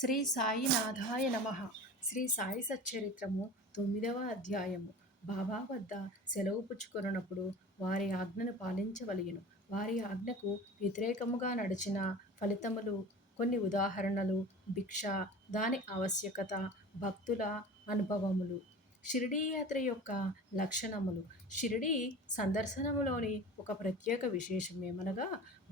శ్రీ సాయినాథాయ నమః. శ్రీ సాయి సచ్చరిత్రము 9వ అధ్యాయము. బాబా వద్ద సెలవు పుచ్చుకొనున్నప్పుడు వారి ఆజ్ఞను పాలించవలయును. వారి ఆజ్ఞకు వ్యతిరేకముగా నడిచిన ఫలితములు కొన్ని ఉదాహరణలు. భిక్ష, దాని ఆవశ్యకత, భక్తుల అనుభవములు. షిరిడీ యాత్ర యొక్క లక్షణములు. షిరిడీ సందర్శనములోని ఒక ప్రత్యేక విశేషమేమనగా,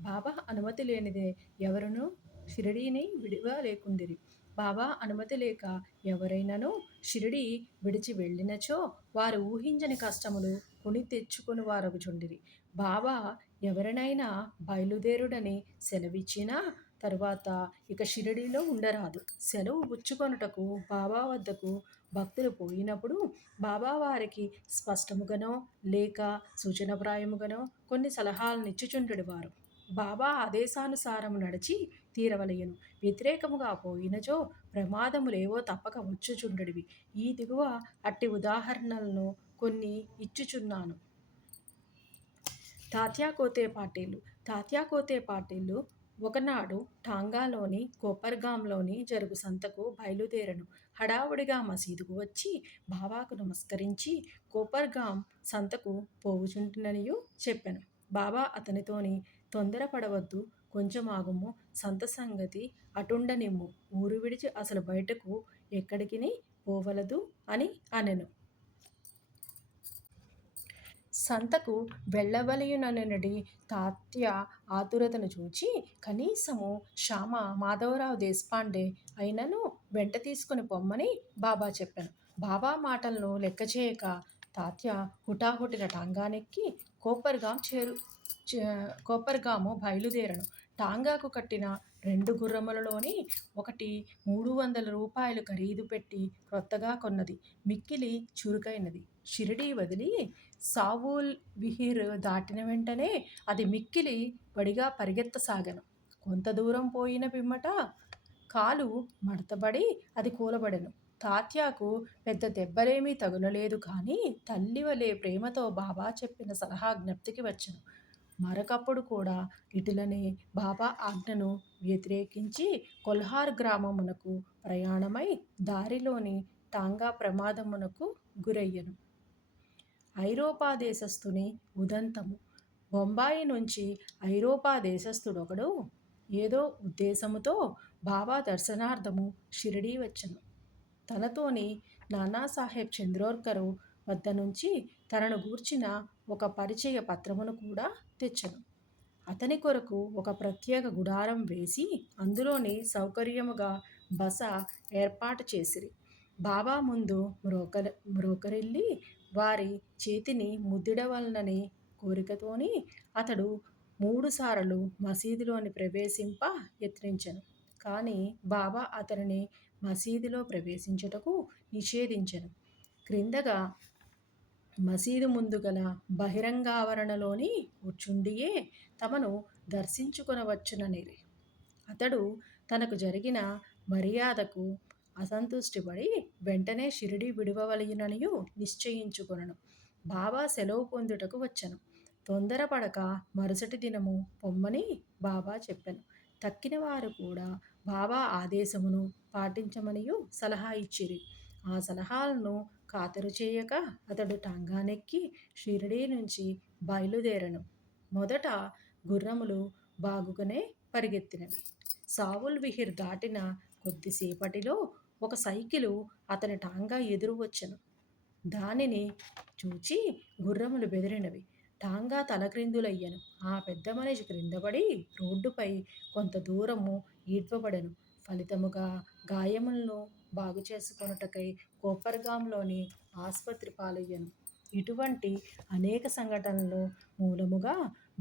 బాబా అనుమతి లేనిదే ఎవరునూ షిరిడీని విడవలేకుండిరి. బాబా అనుమతి లేక ఎవరైనను షిరిడీ విడిచి వెళ్ళినచో వారు ఊహించని కష్టములు కొని తెచ్చుకొని వారగుచుండిరి. బాబా ఎవరినైనా బయలుదేరుడని సెలవిచ్చిన తరువాత ఇక షిరిడీలో ఉండరాదు. సెలవు పుచ్చుకొనుటకు బాబా వద్దకు భక్తులు పోయినప్పుడు బాబా వారికి స్పష్టముగానో లేక సూచనప్రాయముగానో కొన్ని సలహాలనిచ్చుచుండెడివారు. బాబా ఆదేశానుసారము నడిచి తీరవలయను. వ్యతిరేకముగా పోయినచో ప్రమాదములేవో తప్పక వచ్చుచుండెడివి. ఈ దిగువ అట్టి ఉదాహరణలను కొన్ని ఇచ్చుచున్నాను. తాత్యాకోతే పాటీలు. తాత్యాకోతే పాటీలు ఒకనాడు టాంగాలోని కోపర్గాంలోని జరుగు సంతకు బయలుదేరను. హడావుడిగా మసీదుకు వచ్చి బాబాకు నమస్కరించి కోపర్గాం సంతకు పోవుచుంటిననియూ చెప్పెను. బాబా అతనితోని తొందరపడవద్దు, కొంచెం ఆగుము, సంత సంగతి అటుండనిమ్ము, ఊరు విడిచి అసలు బయటకు ఎక్కడికిని పోవలదు అని అనెను. సంతకు వెళ్ళవలయుననడి తాత్య ఆతురతను చూచి కనీసము శ్యామ మాధవరావు దేశపాండే అయినను వెంట తీసుకుని పొమ్మని బాబా చెప్పెను. బాబా మాటలను లెక్కచేయక తాత్య హుటాహుటిన టాంగానెక్కి కోపర్గాము బయలుదేరను. టాంగాకు కట్టిన 2 గుర్రములలోని ఒకటి 300 రూపాయలు ఖరీదు పెట్టి క్రొత్తగా కొన్నది. మిక్కిలి చురుకైనది. షిరిడీ వదిలి సావూల్ విహిర్ దాటిన వెంటనే అది మిక్కిలి వడిగా పరిగెత్తసాగెను. కొంత దూరం పోయిన పిమ్మట కాలు మడతబడి అది కూలబడెను. తాత్యాకు పెద్ద దెబ్బలేమీ తగులలేదు కానీ తల్లివలే ప్రేమతో బాబా చెప్పిన సలహా జ్ఞప్తికి వచ్చెను. మరొకప్పుడు కూడా ఇటులనే బాబా ఆజ్ఞను వ్యతిరేకించి కొల్హార్ గ్రామమునకు ప్రయాణమై దారిలోని టాంగా ప్రమాదమునకు గురయ్యెను. ఐరోపా దేశస్థుని ఉదంతము. బొంబాయి నుంచి ఐరోపా దేశస్థుడొకడు ఏదో ఉద్దేశముతో బాబా దర్శనార్థము షిరిడీ వచ్చెను. తనతోని నానాసాహెబ్ చంద్రోర్కరు వద్ద నుంచి తనను గూర్చిన ఒక పరిచయ పత్రమును కూడా తెచ్చెను. అతని కొరకు ఒక ప్రత్యేక గుడారం వేసి అందులోని సౌకర్యముగా బస ఏర్పాటు చేసిరి. బాబా ముందు మ్రోకరిల్లి వారి చేతిని ముద్దిడవలనని కోరికతోని అతడు 3 సారలు మసీదులోని ప్రవేశింప యత్నించెను. కానీ బాబా అతనిని మసీదులో ప్రవేశించుటకు నిషేధించెను. క్రిందగా మసీదు ముందు గల బహిరంగావరణలోని కూర్చుండియే తమను దర్శించుకొనవచ్చుననిరి. అతడు తనకు జరిగిన మర్యాదకు అసంతుష్టిపడి వెంటనే షిరిడీ విడువవలయుననియూ నిశ్చయించుకొనెను. బాబా సెలవు పొందుటకు వచ్చెను. తొందరపడక మరుసటి దినము పొమ్మని బాబా చెప్పెను. తక్కిన వారు కూడా బాబా ఆదేశమును పాటించమనియూ సలహా ఇచ్చిరి. ఆ సలహాలను ఖాతరు చేయక అతడు టాంగానెక్కి షిరిడీ నుంచి బయలుదేరెను. మొదట గుర్రములు బాగుగానే పరిగెత్తినవి. సావుల్ విహిర్ దాటిన కొద్దిసేపటిలో ఒక సైకిలు అతని టాంగా ఎదురు వచ్చెను. దానిని చూచి గుర్రములు బెదిరినవి. టాంగా తలక్రిందులయ్యెను. ఆ పెద్ద మనిషి క్రిందపడి రోడ్డుపై కొంత దూరము ఈడ్వబడెను. ఫలితముగా గాయములను బాగుచేసుకొనుటకై కోపర్గాంలోని ఆసుపత్రి పాలయ్యెను. ఇటువంటి అనేక సంఘటనల మూలముగా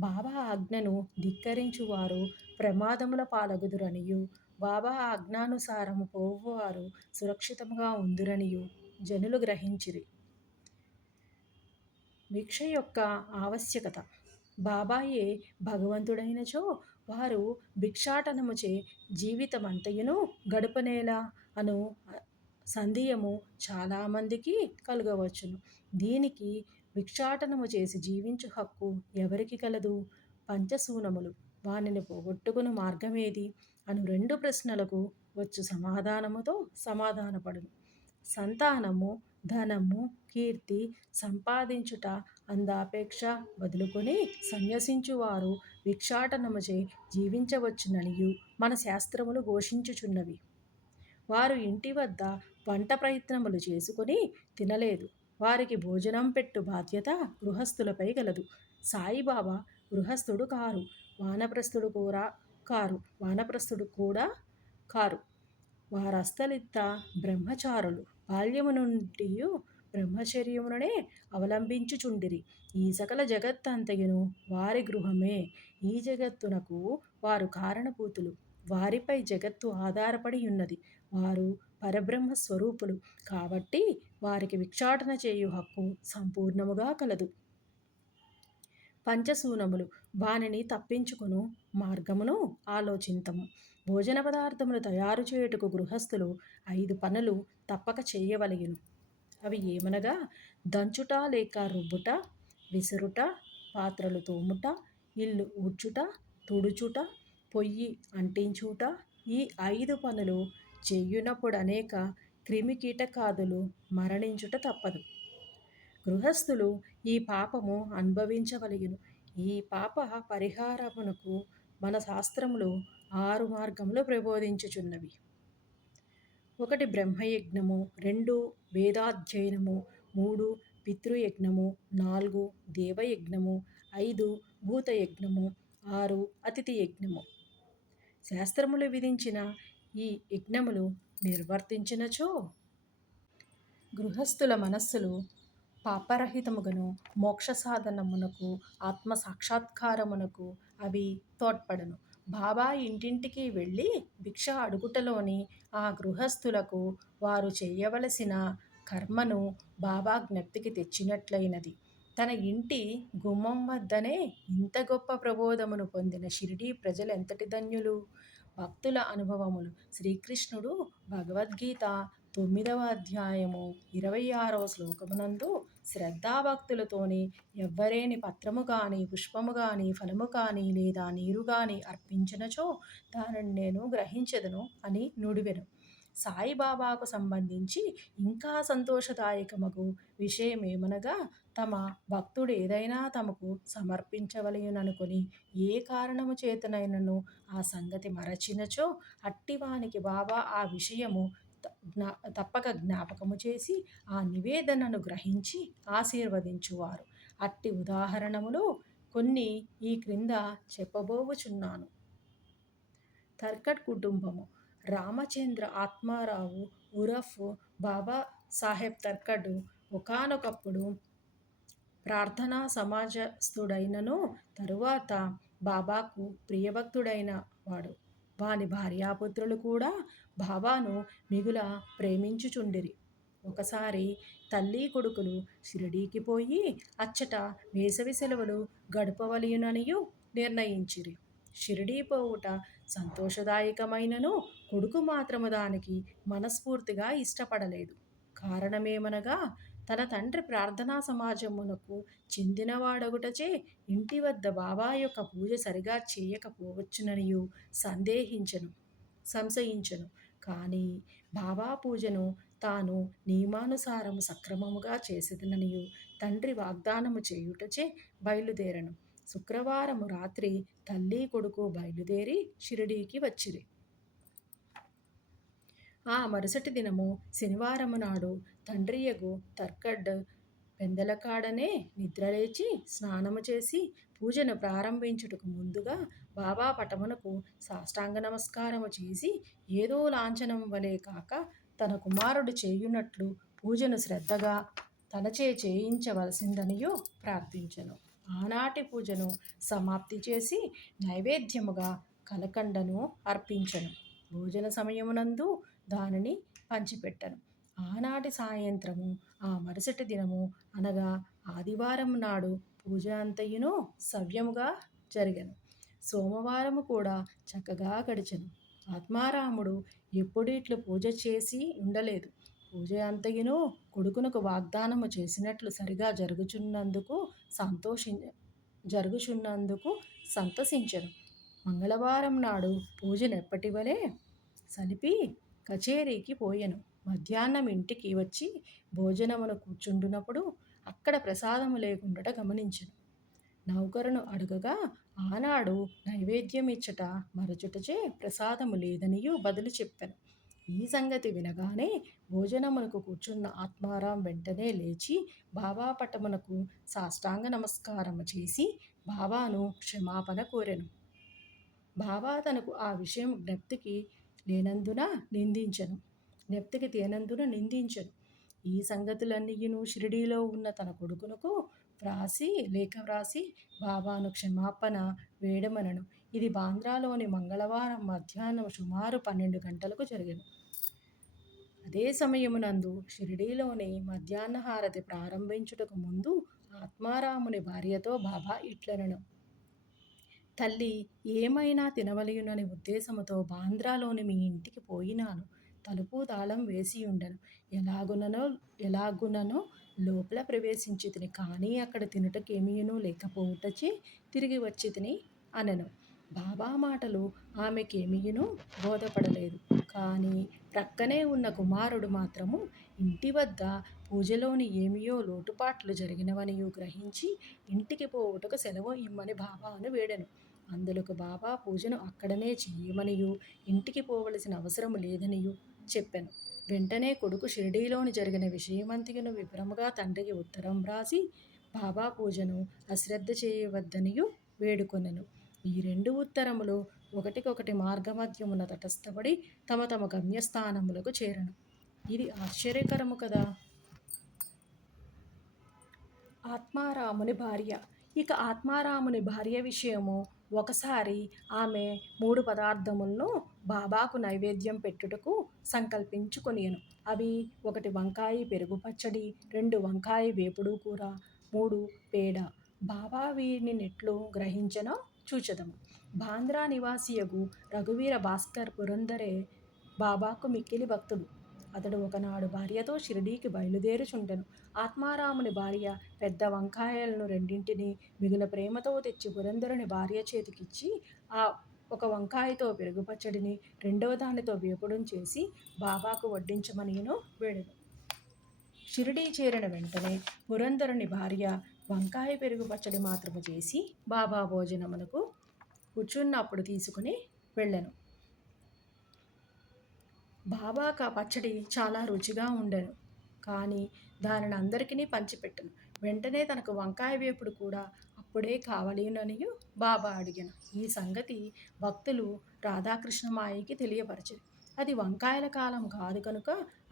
బాబా ఆజ్ఞను ధిక్కరించువారు ప్రమాదముల పాలగుదురనియూ బాబా ఆజ్ఞానుసారము పోవువారు సురక్షితముగా ఉందురనియూ జనులు గ్రహించిరి. భిక్ష యొక్క ఆవశ్యకత. బాబాయే భగవంతుడైనచో వారు భిక్షాటనముచే జీవితమంతయును గడుపనేలా అను సందేహము చాలామందికి కలుగవచ్చును. దీనికి భిక్షాటనము చేసి జీవించు హక్కు ఎవరికి కలదు? పంచశూనములు వానిని పోగొట్టుకుని మార్గమేది? అను 2 ప్రశ్నలకు వచ్చు సమాధానముతో సమాధానపడును. సంతానము, ధనము, కీర్తి సంపాదించుట అందాపేక్ష వదులుకొని సన్యసించువారు భిక్షాటనముచే జీవించవచ్చుననియు మన శాస్త్రములు ఘోషించుచున్నవి. వారు ఇంటి వద్ద వంట ప్రయత్నములు చేసుకొని తినలేదు. వారికి భోజనం పెట్టు బాధ్యత గృహస్థులపై గలదు. సాయిబాబా గృహస్థుడు కారు, వానప్రస్థుడు కూడా కారు. వారస్తలిత్త బ్రహ్మచారులు బాల్యము నుండి బ్రహ్మచర్యముననే అవలంబించుచుండిరి. ఈ సకల జగత్తంతయును వారి గృహమే. ఈ జగత్తునకు వారు కారణభూతులు. వారిపై జగత్తు ఆధారపడి ఉన్నది. వారు పరబ్రహ్మ స్వరూపులు కాబట్టి వారికి భిక్షాటన చేయు హక్కు సంపూర్ణముగా కలదు. పంచశూనములు వానిని తప్పించుకును మార్గమును ఆలోచింతము. భోజన పదార్థములు తయారు చేయుటకు గృహస్థులు 5 పనులు తప్పక చేయవలయును. అవి ఏమనగా దంచుట లేక రుబ్బుట, విసురుట, పాత్రలు తోముట, ఇల్లు ఊడ్చుట, తుడుచుట, పొయ్యి అంటించుట. ఈ 5 పనులు చేయునప్పుడు అనేక క్రిమికీటకాదులు మరణించుట తప్పదు. గృహస్థులు ఈ పాపము అనుభవించవలయును. ఈ పాప పరిహారమునకు మన శాస్త్రములు 6 మార్గములు ప్రబోధించుచున్నవి. 1 బ్రహ్మయజ్ఞము, 2 వేదాధ్యయనము, 3 పితృయజ్ఞము, 4 దేవయజ్ఞము, 5 భూతయజ్ఞము, 6 అతిథి యజ్ఞము. శాస్త్రములు విధించిన ఈ యజ్ఞములు నిర్వర్తించినచో గృహస్థుల మనస్సులు పాపరహితముగను మోక్ష సాధనమునకు ఆత్మ సాక్షాత్కారమునకు అవి తోడ్పడను. బాబా ఇంటింటికి వెళ్ళి భిక్ష అడుగుటలోని ఆ గృహస్థులకు వారు చేయవలసిన కర్మను బాబా జ్ఞప్తికి తెచ్చినట్లయినది. తన ఇంటి గుమ్మం వద్దనే ఇంత గొప్ప ప్రబోధమును పొందిన షిరిడీ ప్రజలెంతటి ధన్యులు! భక్తుల అనుభవములు. శ్రీకృష్ణుడు భగవద్గీత 9వ అధ్యాయము 26వ శ్లోకమునందు శ్రద్ధాభక్తులతోని ఎవ్వరేని పత్రము గాని, పుష్పము గాని, ఫలము కాని లేదా నీరు గాని అర్పించినచో దానిని నేను గ్రహించెదను అని నుడివెను. సాయిబాబాకు సంబంధించి ఇంకా సంతోషదాయకమగు విషయమేమనగా తమ భక్తుడు ఏదైనా తమకు సమర్పించవలయుననుకొని ఏ కారణము చేతనైనను ఆ సంగతి మరచినచో అట్టివానికి బాబా ఆ విషయము తప్పక జ్ఞాపకము చేసి ఆ నివేదనను గ్రహించి ఆశీర్వదించువారు. అట్టి ఉదాహరణములు కొన్ని ఈ క్రింద చెప్పబోవుచున్నాను. తర్కడ్ కుటుంబము. రామచంద్ర ఆత్మారావు ఉరఫ్ బాబా సాహెబ్ తర్కడ్ ఒకానొకప్పుడు ప్రార్థనా సమాజస్థుడైనను తరువాత బాబాకు ప్రియభక్తుడైన వాడు. వాని భార్యాపుత్రులు కూడా బాబాను మిగుల ప్రేమించుచుండిరి. ఒకసారి తల్లి కొడుకులు షిరిడీకి పోయి అచ్చట వేసవి సెలవులు గడపవలయుననియు నిర్ణయించిరి. షిరిడీ పోవుట సంతోషదాయకమైనను కొడుకు మాత్రము దానికి మనస్ఫూర్తిగా ఇష్టపడలేదు. కారణమేమనగా తన తండ్రి ప్రార్థనా సమాజమునకు చెందినవాడగుటచే ఇంటి వద్ద బాబా యొక్క పూజ సరిగా చేయకపోవచ్చుననియు సంశయించెను. కానీ బాబా పూజను తాను నియమానుసారము సక్రమముగా చేసేదననియు తండ్రి వాగ్దానము చేయుటచే బయలుదేరెను. శుక్రవారము రాత్రి తల్లి కొడుకు బయలుదేరి షిరిడీకి వచ్చిరి. ఆ మరుసటి దినము శనివారము నాడు తండ్రియగు తర్కడ్ పెందలకాడనే నిద్రలేచి స్నానము చేసి పూజను ప్రారంభించుటకు ముందుగా బాబా పటమునకు సాష్టాంగ నమస్కారము చేసి ఏదో లాంఛనం వలె కాక తన కుమారుడు చేయునట్లు పూజను శ్రద్ధగా తనచే చేయించవలసిందనియు ప్రార్థించెను. ఆనాటి పూజను సమాప్తి చేసి నైవేద్యముగా కలకండను అర్పించెను. భోజన సమయమునందు దానిని పంచిపెట్టెను. ఆనాటి సాయంత్రము ఆ మరుసటి దినము అనగా ఆదివారం నాడు పూజ అంతయును సవ్యముగా జరిగెను. సోమవారము కూడా చక్కగా గడిచెను. ఆత్మారాముడు ఎప్పుడు ఇట్లు పూజ చేసి ఉండలేదు. పూజ అంతయును కొడుకునకు వాగ్దానము చేసినట్లు సరిగా జరుగుచున్నందుకు సంతసించెను. మంగళవారం నాడు పూజనెప్పటి వలె సలిపి కచేరీకి పోయెను. మధ్యాహ్నం ఇంటికి వచ్చి భోజనమును కూర్చుండునప్పుడు అక్కడ ప్రసాదము లేకుండట గమనించెను. నౌకరును అడుగగా ఆనాడు నైవేద్యమిచ్చట మరచుటచే ప్రసాదము లేదనియూ బదులు చెప్పెను. ఈ సంగతి వినగానే భోజనమునకు కూర్చున్న ఆత్మారాం వెంటనే లేచి బాబా పటమునకు సాష్టాంగ నమస్కారము చేసి బాబాను క్షమాపణ కోరెను. బాబా తనకు ఆ విషయం జ్ఞప్తికి తేనందున నిందించెను. ఈ సంగతులన్నీయును షిరిడీలో ఉన్న తన కొడుకునకు లేఖ వ్రాసి బాబాను క్షమాపణ వేడమనెను. ఇది బాంద్రాలోని మంగళవారం మధ్యాహ్నం సుమారు 12 గంటలకు జరిగెను. అదే సమయమునందు షిరిడీలోని మధ్యాహ్న హారతి ప్రారంభించుటకు ముందు ఆత్మారాముని భార్యతో బాబా ఇట్లనెను. తల్లి, ఏమైనా తినవలయునని ఉద్దేశముతో బాంద్రాలోని మీ ఇంటికి పోయినాను. తలుపు తాళం వేసియుండెను. ఎలాగుననో లోపల ప్రవేశించితిని. కానీ అక్కడ తినుటకేమియును లేకపోవుటచే తిరిగి వచ్చితిని అనెను. బాబా మాటలు ఆమెకేమియును బోధపడలేదు. కానీ ప్రక్కనే ఉన్న కుమారుడు మాత్రము ఇంటి వద్ద పూజలోని ఏమియో లోటుపాట్లు జరిగినవనియు గ్రహించి ఇంటికి పోవుటకు సెలవు ఇమ్మని బాబాను వేడెను. అందులకు బాబా పూజను అక్కడనే చేయమనియూ ఇంటికి పోవలసిన అవసరము లేదనియూ చెప్పెను. వెంటనే కొడుకు షిరిడీలోని జరిగిన విషయమంతయును వివరముగా తండ్రికి ఉత్తరం వ్రాసి బాబా పూజను అశ్రద్ధ చేయవద్దనియూ వేడుకొనెను. ఈ 2 ఉత్తరములు ఒకటికొకటి మార్గమధ్యమున తటస్థపడి తమ తమ గమ్యస్థానములకు చేరెను. ఇది ఆశ్చర్యకరము కదా. ఆత్మారాముని భార్య. ఇక ఆత్మారాముని భార్య విషయము. ఒకసారి ఆమె 3 పదార్థములను బాబాకు నైవేద్యం పెట్టుటకు సంకల్పించుకొనియెను. అవి 1 వంకాయ పెరుగు పచ్చడి, 2 వంకాయ వేపుడు కూర, 3 పేడ. బాబా వీనినెట్లు గ్రహించెనో చూచెదము. బాంద్రా నివాసియగు రఘువీర భాస్కర్ పురందరే బాబాకు మిక్కిలి భక్తుడు. అతడు ఒకనాడు భార్యతో షిరిడీకి బయలుదేరుచుండెను. ఆత్మారాముని భార్య పెద్ద వంకాయలను రెండింటినీ మిగుల ప్రేమతో తెచ్చి పురందరుని భార్య చేతికిచ్చి ఆ 1 వంకాయతో పెరుగు పచ్చడిని, 2వ దానితో వేపుడును చేసి బాబాకు వడ్డించమనియును వేడెను. షిరిడీ చేరిన వెంటనే పురందరుని భార్య వంకాయ పెరుగు పచ్చడి మాత్రము చేసి బాబా భోజనమునకు కూర్చున్నప్పుడు తీసుకుని వెళ్ళెను. బాబాకు ఆ పచ్చడి చాలా రుచిగా ఉండెను. కానీ దానిని అందరికీ పంచిపెట్టెను. వెంటనే తనకు వంకాయ వేపుడు కూడా అప్పుడే కావలెననియూ బాబా అడిగెను. ఈ సంగతి భక్తులు రాధాకృష్ణమాయికి తెలియపరచిరి. అది వంకాయల కాలం కాదు కనుక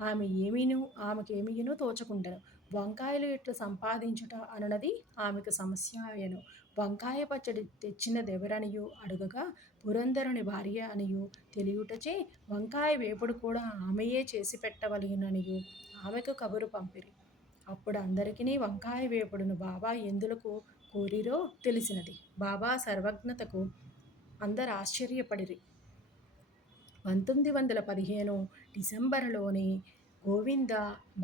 ఆమెకేమియును తోచకుండెను. వంకాయలు ఎట్లు సంపాదించుట అనునది ఆమెకు సమస్య అయ్యెను. వంకాయ పచ్చడి తెచ్చినదెవరనియూ అడుగగా పురందరుని భార్య అనియూ తెలియుటచే వంకాయ వేపుడు కూడా ఆమెయే చేసి పెట్టవలెననియూ ఆమెకు కబురు పంపిరి. అప్పుడు అందరికిని వంకాయ వేపుడును బాబా ఎందులకు కోరిరో తెలిసినది. బాబా సర్వజ్ఞతకు అందరాశ్చర్యపడిరి. 1915 డిసెంబరులోని గోవింద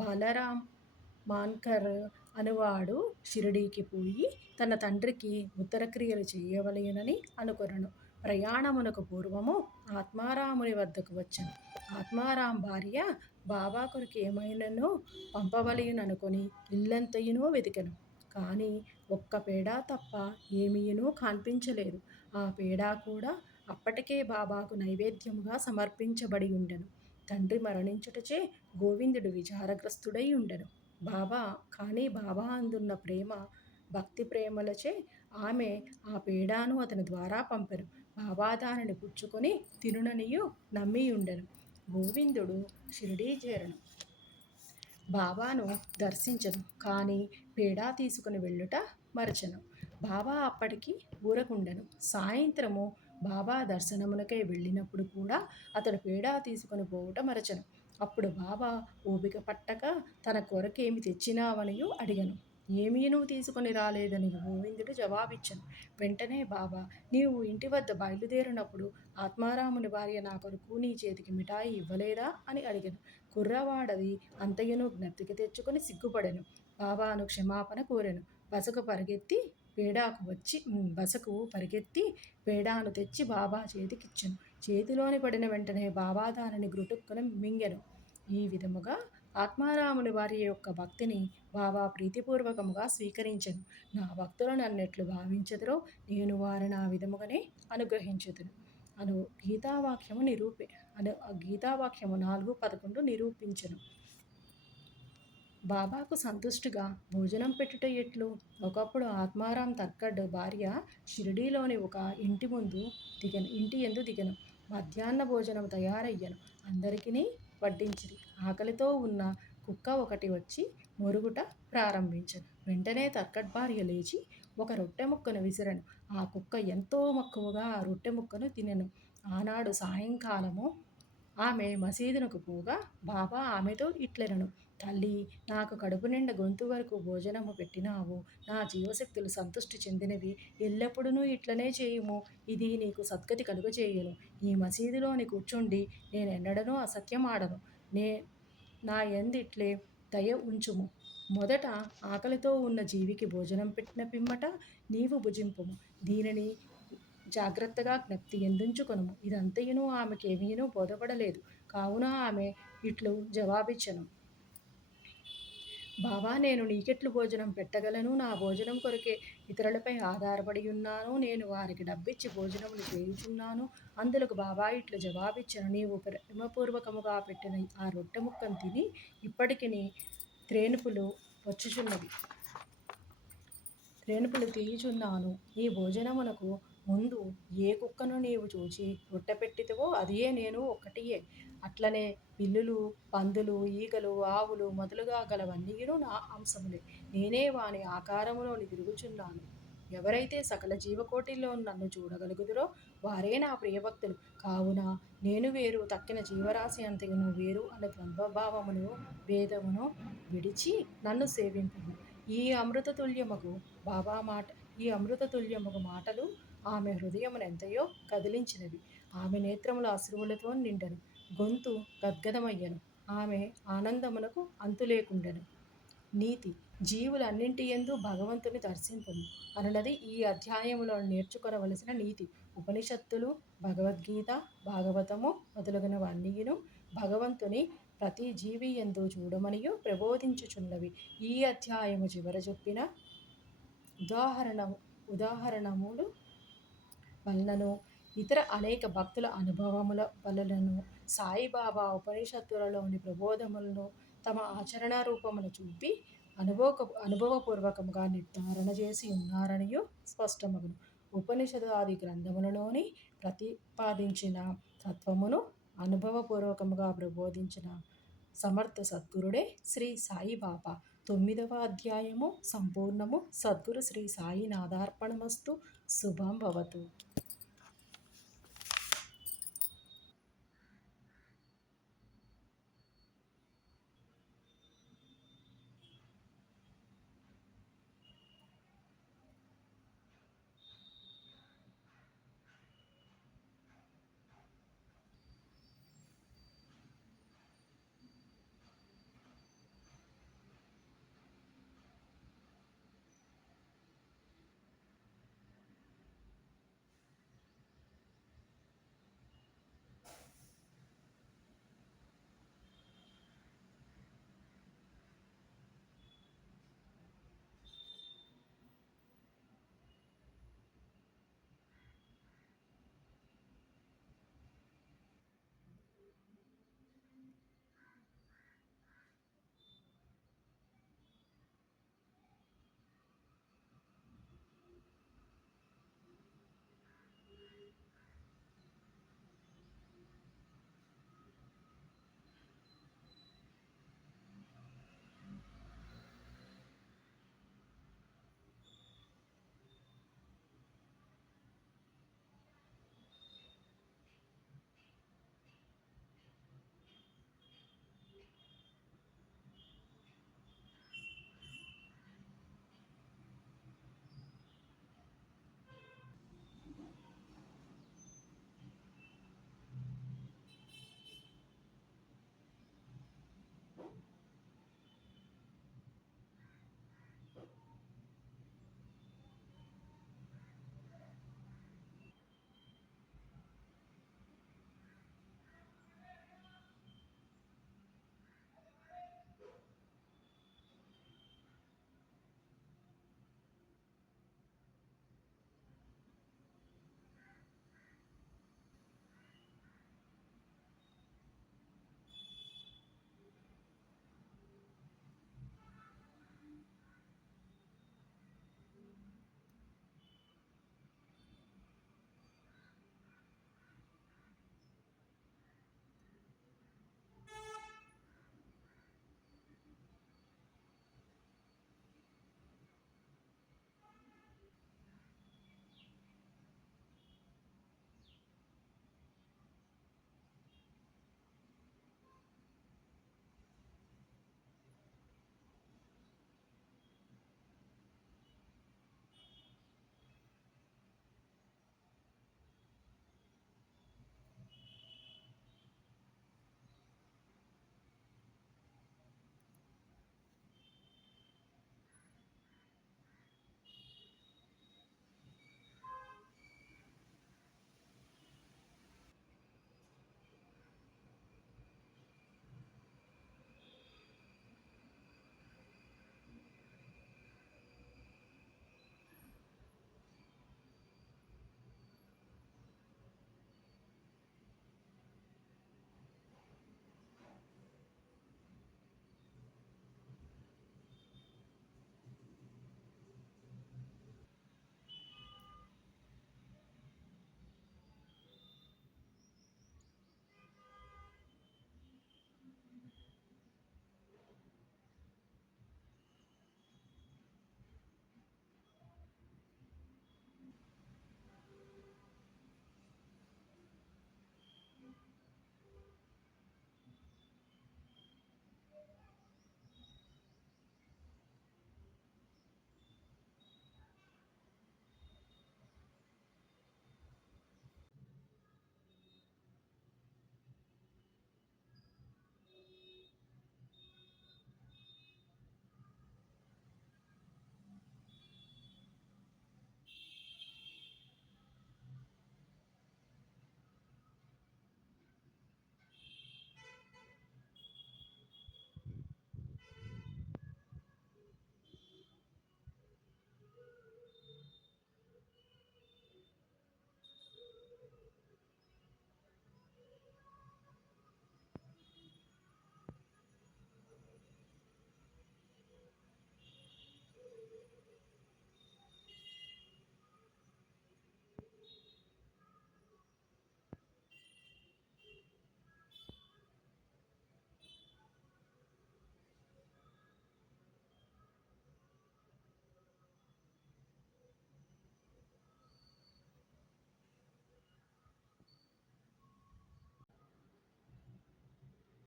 బాలరాం మాన్కర్ అనువాడు షిరిడీకి పోయి తన తండ్రికి ఉత్తరక్రియలు చేయవలెనని అనుకొనెను. ప్రయాణమునకు పూర్వము ఆత్మారాముని వద్దకు వచ్చెను. ఆత్మారాం భార్య బాబా కొరకు ఏమైనను పంపవలెననుకొని ఇల్లంతయును వెతికెను. కానీ ఒక్క పేడ తప్ప ఏమియును కనిపించలేదు. ఆ పేడ కూడా అప్పటికే బాబాకు నైవేద్యముగా సమర్పించబడి ఉండెను. తండ్రి మరణించుటచే గోవిందుడు విచారగ్రస్తుడై ఉండెను. కానీ బాబా అందున్న ప్రేమ, భక్తి ప్రేమలచే ఆమె ఆ పేడను అతని ద్వారా పంపెను. బాబా దానిని పుచ్చుకొని తినుననియూ నమ్మియుండెను. గోవిందుడు షిరిడీ చేరెను. బాబాను దర్శించెను. కానీ పేడ తీసుకుని వెళ్ళుట మరచెను. బాబా అప్పటికి ఊరకుండెను. సాయంత్రము బాబా దర్శనమునకై వెళ్ళినప్పుడు కూడా అతడు పేడ తీసుకుని పోవుట మరచెను. అప్పుడు బాబా ఓపిక పట్టక తన కొరకేమి తెచ్చినావనియూ అడిగెను. ఏమీనూ తీసుకొని రాలేదని గోవిందుడు జవాబిచ్చెను. వెంటనే బాబా, నీవు ఇంటి వద్ద బయలుదేరినప్పుడు ఆత్మారాముని భార్య నా కొరకు నీ చేతికి మిఠాయి ఇవ్వలేదా అని అడిగెను. కుర్రవాడది అంతయును జ్ఞప్తికి తెచ్చుకొని సిగ్గుపడెను. బాబాను క్షమాపణ కోరెను. బసకు పరిగెత్తి పేడాను తెచ్చి బాబా చేతికిచ్చెను. చేతిలోని పడిన వెంటనే బాబా దానిని గ్రుటుక్కున మింగెను. ఈ విధముగా ఆత్మారాముని వారి యొక్క భక్తిని బాబా ప్రీతిపూర్వకముగా స్వీకరించెను. నా భక్తులు నన్నెట్లు భావించెదరో నేను వారిని ఆ విధముగానే అనుగ్రహించెదను అను గీతావాక్యము 4:11 నిరూపించెను. బాబాకు సంతుష్టిగా భోజనం పెట్టుట ఎట్లు? ఒకప్పుడు ఆత్మారాం తర్కడ్ భార్య షిరిడీలోని ఒక ఇంటి యందు దిగెను. మధ్యాహ్న భోజనం తయారయ్యను. అందరికిని వడ్డించిరి. ఆకలితో ఉన్న కుక్క ఒకటి వచ్చి మొరుగుట ప్రారంభించెను. వెంటనే తర్కడ్ భార్య లేచి ఒక రొట్టె ముక్కను విసిరెను. ఆ కుక్క ఎంతో మక్కువగా ఆ రొట్టె ముక్కను తినెను. ఆనాడు సాయంకాలము ఆమె మసీదునకు పోగా బాబా ఆమెతో ఇట్లెనను: తల్లి, నాకు కడుపు నిండా గొంతు వరకు భోజనము పెట్టినావు. నా జీవశక్తులు సంతుష్టి చెందినవి. ఎల్లప్పుడూ ఇట్లనే చేయుము. ఇది నీకు సద్గతి కలుగజేయును. ఈ మసీదులోని కూర్చుండి నేనెన్నడనూ అసత్యమాడను. నా యందిట్లే దయ ఉంచుము. మొదట ఆకలితో ఉన్న జీవికి భోజనం పెట్టిన పిమ్మట నీవు భుజింపుము. దీనిని జాగ్రత్తగా జ్ఞప్తి ఎందుంచుకొనుము. ఇదంతయును ఆమెకేమీనూ బోధపడలేదు. కావున ఆమె ఇట్లు జవాబిచ్చెను: బాబా, నేను నీకెట్లు భోజనం పెట్టగలను? నా భోజనం కొరకే ఇతరులపై ఆధారపడి ఉన్నాను. నేను వారికి డబ్బిచ్చి భోజనములు చేయుచున్నాను. అందులకు బాబా ఇట్లు జవాబిచ్చెను: నీవు ప్రేమపూర్వకముగా పెట్టిన ఆ రొట్టె ముక్కను తిని ఇప్పటికిని త్రేనుపులు తీయుచున్నాను. ఈ భోజనమునకు ముందు ఏ కుక్కను నీవు చూచి రొట్టె పెట్టితివో అదియే నేను ఒక్కటియే. అట్లనే పిల్లులు, పందులు, ఈగలు, ఆవులు మొదలుగా గలవన్నీయును నా అంశములే. నేనే వాని ఆకారములోని తిరుగుచున్నాను. ఎవరైతే సకల జీవకోటిలో నన్ను చూడగలుగుదురో వారే నా ప్రియభక్తులు. కావున నేను వేరు, తక్కిన జీవరాశి అంతయును వేరు అనే ద్వంద్వభావమును భేదమును విడిచి నన్ను సేవింపుము. ఈ అమృతతుల్యమగు మాటలు ఆమె హృదయమునెంతయో కదిలించినవి. ఆమె నేత్రముల అశ్రువులతో నిండెను. గొంతు గద్గదమయ్యెను. ఆమె ఆనందమునకు అంతులేకుండెను. నీతి: జీవులన్నింటియందు భగవంతుని దర్శింపుము అనునది ఈ అధ్యాయములో నేర్చుకొనవలసిన నీతి. ఉపనిషత్తులు, భగవద్గీత, భాగవతము మొదలగునవన్నీయును భగవంతుని ప్రతి జీవి యందు చూడమనియు ప్రబోధించుచున్నవి. ఈ అధ్యాయము చివర చెప్పిన ఉదాహరణములు వలనను ఇతర అనేక భక్తుల అనుభవముల వలనను సాయిబాబా ఉపనిషత్తులలోని ప్రబోధములను తమ ఆచరణ రూపమున చూపి అనుభవపూర్వకముగా నిర్ధారణ చేసి ఉన్నారనియు స్పష్టమగును. ఉపనిషదాది గ్రంథములలోని ప్రతిపాదించిన తత్వమును అనుభవపూర్వకముగా ప్రబోధించిన సమర్థ సద్గురుడే శ్రీ సాయిబాబా. 9వ అధ్యాయము సంపూర్ణము. సద్గురు శ్రీ సాయినాథార్పణమస్తు. శుభం భవతు.